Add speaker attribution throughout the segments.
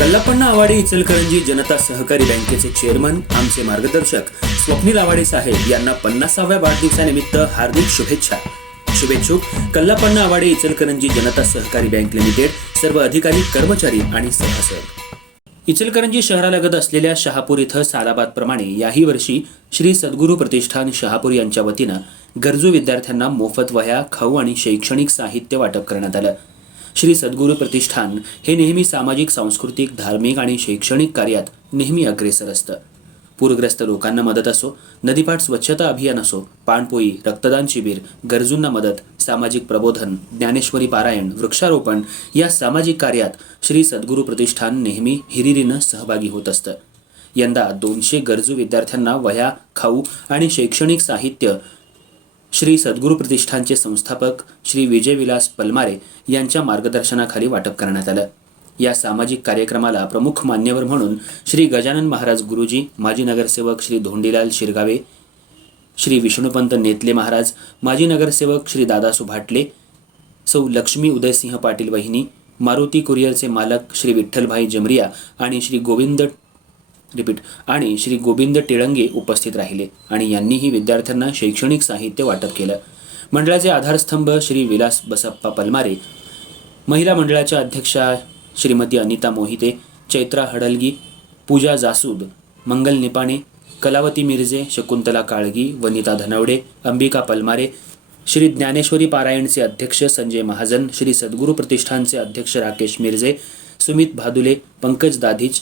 Speaker 1: कल्लापण्णा आवाडे इचलकरंजी जनता सहकारी बँकेचे चेअरमन आमचे मार्गदर्शक स्वप्नील आवाडे साहेब यांना पन्नासाव्या वाढदिवसानिमित्त हार्दिक शुभेच्छा. शुभेच्छुक कल्लापण्णा आवाडे इचलकरंजी जनता सहकारी बँक लिमिटेड सर्व अधिकारी कर्मचारी आणि सभासद. इचलकरंजी शहरालगत असलेल्या शहापूर इथं सालाबादप्रमाणे याही वर्षी श्री सद्गुरू प्रतिष्ठान शहापूर यांच्या वतीनं गरजू विद्यार्थ्यांना मोफत वह्या खाऊ आणि शैक्षणिक साहित्य वाटप करण्यात आलं. श्री सद्गुरू प्रतिष्ठान हे नेहमी सामाजिक सांस्कृतिक धार्मिक आणि शैक्षणिक कार्यात नेहमी अग्रेसर असतं. पूरग्रस्त लोकांना मदत असो नदीपाठ स्वच्छता अभियान असो पाणपोई रक्तदान शिबिर गरजूंना मदत सामाजिक प्रबोधन ज्ञानेश्वरी पारायण वृक्षारोपण या सामाजिक कार्यात श्री सद्गुरू प्रतिष्ठान नेहमी हिरिरीनं सहभागी होत असतं. यंदा दोनशे गरजू विद्यार्थ्यांना वह्या खाऊ आणि शैक्षणिक साहित्य श्री सद्गुरू प्रतिष्ठानचे संस्थापक श्री विजयविलास पलमारे यांच्या मार्गदर्शनाखाली वाटप करण्यात आलं. या सामाजिक कार्यक्रमाला प्रमुख मान्यवर म्हणून श्री गजानन महाराज गुरुजी माजी नगरसेवक श्री धोंडीलाल शिरगावे श्री विष्णुपंत नेतले महाराज माजी नगरसेवक श्री दादासू भाटले सौ लक्ष्मी उदयसिंह पाटील वहिनी मारुती कुरिअरचे मालक श्री विठ्ठलभाई जमरिया आणि श्री गोविंद रिपीट. आणि श्री गोविंद टिळंगे उपस्थित राहिले आणि यांनीही विद्यार्थ्यांना शैक्षणिक साहित्य वाटप केलं. मंडळाचे आधारस्तंभ श्री विलास बसप्पा पलमारे महिला मंडळाच्या अध्यक्षा श्रीमती अनिता मोहिते चैत्रा हडलगी पूजा जासूद मंगल निपाणे कलावती मिरजे शकुंतला काळगी वनिता धनवडे अंबिका पलमारे श्री ज्ञानेश्वरी पारायणचे अध्यक्ष संजय महाजन श्री सद्गुरू प्रतिष्ठानचे अध्यक्ष राकेश मिरजे सुमित भादुले पंकज दाधीच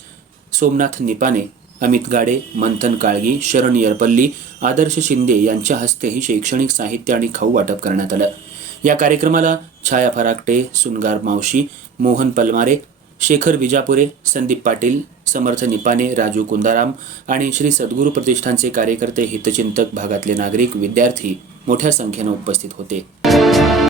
Speaker 1: सोमनाथ निपाने अमित गाडे मंथन काळगी शरण येरपल्ली आदर्श शिंदे यांच्या हस्ते ही शैक्षणिक साहित्य आणि खाऊ वाटप करण्यात आलं. या कार्यक्रमाला छाया फराकटे सुनगार मावशी मोहन पलमारे शेखर विजापुरे संदीप पाटील समर्थ निपाने राजू कुंदाराम आणि श्री सद्गुरू प्रतिष्ठानचे कार्यकर्ते हितचिंतक भागातले नागरिक विद्यार्थी मोठ्या संख्येनं उपस्थित होते.